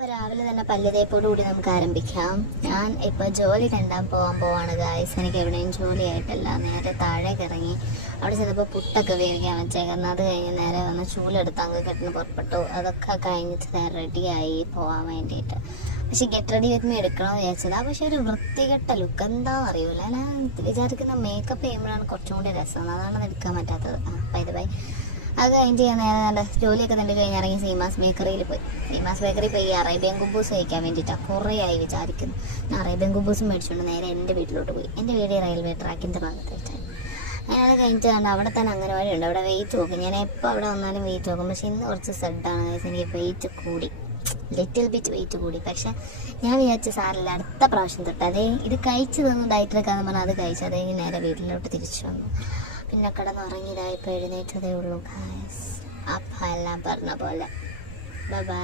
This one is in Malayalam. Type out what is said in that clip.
അപ്പോൾ രാവിലെ തന്നെ പല്ല് തേപ്പോടുകൂടി നമുക്ക് ആരംഭിക്കാം. ഞാൻ ഇപ്പോൾ ജോലി രണ്ടാൻ പോവാണ് ഗായ്സ്. എനിക്ക് എവിടെയും ജോലിയായിട്ടല്ല. നേരെ താഴേക്ക് ഇറങ്ങി അവിടെ ചെന്നപ്പോൾ പുട്ടൊക്കെ വേവിക്കാൻ വെച്ചേക്കുന്നത്. അത് കഴിഞ്ഞ് നേരെ വന്ന് ചൂലെടുത്ത് അങ്ങ് കെട്ടിന് പുറപ്പെട്ടു. അതൊക്കെ കഴിഞ്ഞിട്ട് നേരെ റെഡിയായി പോകാൻ വേണ്ടിയിട്ട്. പക്ഷെ ഗെറ്റ് റെഡി വിത്ത് മീ എടുക്കണമെന്ന് വിചാരിച്ചതാണ്. പക്ഷെ ഒരു വൃത്തികെട്ട ലുക്ക് എന്താണെന്ന് അറിയില്ല. ഞാൻ വിചാരിക്കുന്ന മേക്കപ്പ് ചെയ്യുമ്പോഴാണ് കുറച്ചും കൂടി രസം. അതാണ് എടുക്കാൻ പറ്റാത്തത്. By the by. അത് കഴിഞ്ഞിട്ട് ഞാൻ നേരെ നല്ല ജോലിയൊക്കെ തന്നെ കഴിഞ്ഞ് ഇറങ്ങി സീമാസ് ബേക്കറിയിൽ പോയി. സീമാസ് ബേക്കറിയിൽ പോയി അറേബ്യൻ കുബൂസ് കഴിക്കാൻ വേണ്ടിയിട്ടാണ്. കുറേ ആയി വിചാരിക്കുന്നു. ഞാൻ അറേബ്യൻ കുബൂസും മേടിച്ചുകൊണ്ട് നേരെ എൻ്റെ വീട്ടിലോട്ട് പോയി. എൻ്റെ വീട് റെയിൽവേ ട്രാക്കിൻ്റെ ഭാഗത്തായിട്ടാണ്. ഞാനത് കഴിഞ്ഞിട്ട് അവിടെ തന്നെ അംഗനവാടി ഉണ്ട്. അവിടെ വെയിറ്റ് നോക്കും. ഞാൻ എപ്പോൾ അവിടെ വന്നാലും വെയിറ്റ് നോക്കും. പക്ഷെ ഇന്ന് കുറച്ച് സെഡാണ്. എനിക്ക് വെയിറ്റ് കൂടി, ലിറ്റിൽ ബിറ്റ് വെയിറ്റ് കൂടി. പക്ഷെ ഞാൻ വിചാരിച്ച സാരമില്ല, അടുത്ത പ്രാവശ്യം തൊട്ട് അതേ ഇത് കഴിച്ചു തന്നു ഡയറ്റെടുക്കാന്ന് പറഞ്ഞാൽ അത് കഴിച്ചു. അതേ നേരെ വീട്ടിലോട്ട് തിരിച്ചു വന്നു. പിന്നെ കിടന്നുറങ്ങിയതായപ്പോൾ എഴുന്നേറ്റതേ ഉള്ളൂ ഗായ്സ്. അപ്പം എല്ലാം പറഞ്ഞ പോലെ ബൈ ബൈ.